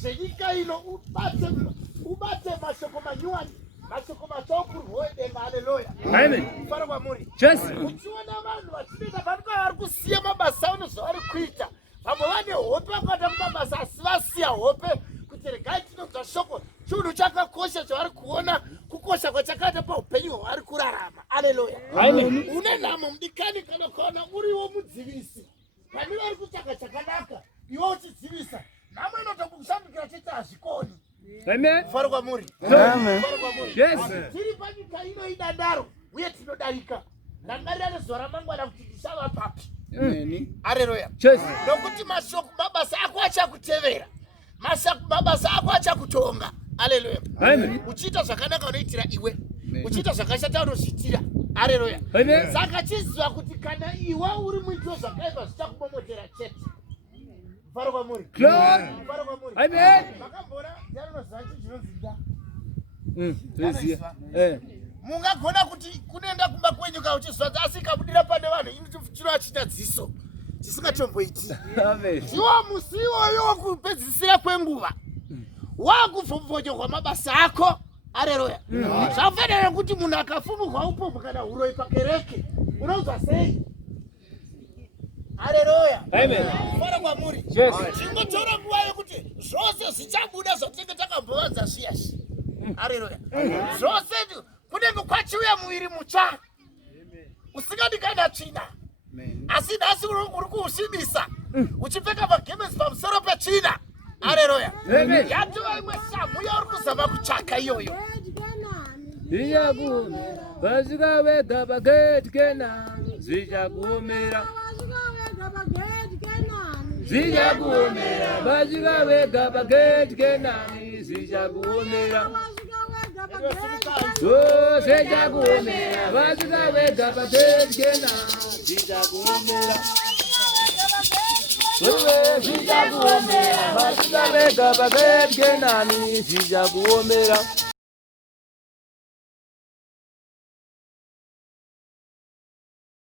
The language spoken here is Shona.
zvenyika ino ubate mashoko manyuwani, mashoko matokuru hoedenga. Haleluya. Amen. Fara kwamuri. Yes. Uchiona vanhu vachinoita vanhu vari kusiya mabasa avo nezvavari kuita. Vamwe vane hope vakaita mabasa asi vasiya hope kuti regai tinonzwa shoko. Chinhu chakakosha chavari kuona kukosha kwachakaita paupenyu hwavari kurarama. Haleluya. Amen. Une nhamo mudikani kana ukaona uriwo mudzivisi. Pane vari kutsvaka chakanaka, iwe uchidzivisa. Nhamo inotokushandukira chete hazvikoni. Amen. Fara kwamuri. Amen. Yes. Tiri panyika ino idadaro uye tinodarika. Rangarira nezuva ramangwana kuti tichava papi. Haleluya. Yes. Nokuti mabasa ako achakutevera. Mabasa ako achakutonga. Haleluya. Amen. Uchiita zvakanaka unoitira iwe. Uchiita zvakashata unozviitira. Haleluya. Amen. Saka chiziva kuti kana iwe uri muitiro zvakaipa zvichakubomotera chete. Fara kwamuri. Glory. Fara kwamuri. Amen. Makambona ndinoziva chinozvinda. Toziya. Mungagona kuti kunoenda kumba kwenyu kana uchizva asi kabudira pane vanhu ini chinoachita dziso chisingatomboiti. Amen. Iwo musi iwoyo wokupedzisira kwenguva wakubvomvonyorwa mabasa ako. Haleluya. Zvafanira kuti munhu akafumurwa upofu kana uroyi pakereke unonzwa sei? Haleluya. Amen. Fara kwamuri. Yes. Chingotora nguva yekuti zvose zvichabuda zvatinenge takambovanza zviyashi. Haleluya. Zvose kunenge kwachiuya muviri mutsva usingadi kana tsvina, asi nhasi uri kuushibisa uchipfeka magemenzi pamusoro petsvina. Haleluya. Yatova imwe shamu yauri kuzama kutsvaka iyoyo. Zvichakuomera vasvika vega paGetkenani, zvichakuomera. Zvichakuomera vasvika vega paGetkenani, zvichakuomera. Zvichakuomera vasvika vega paGetkenani, zvichakuomera. Zvichakuomera vasvika vega paGetkenani, zvichakuomera.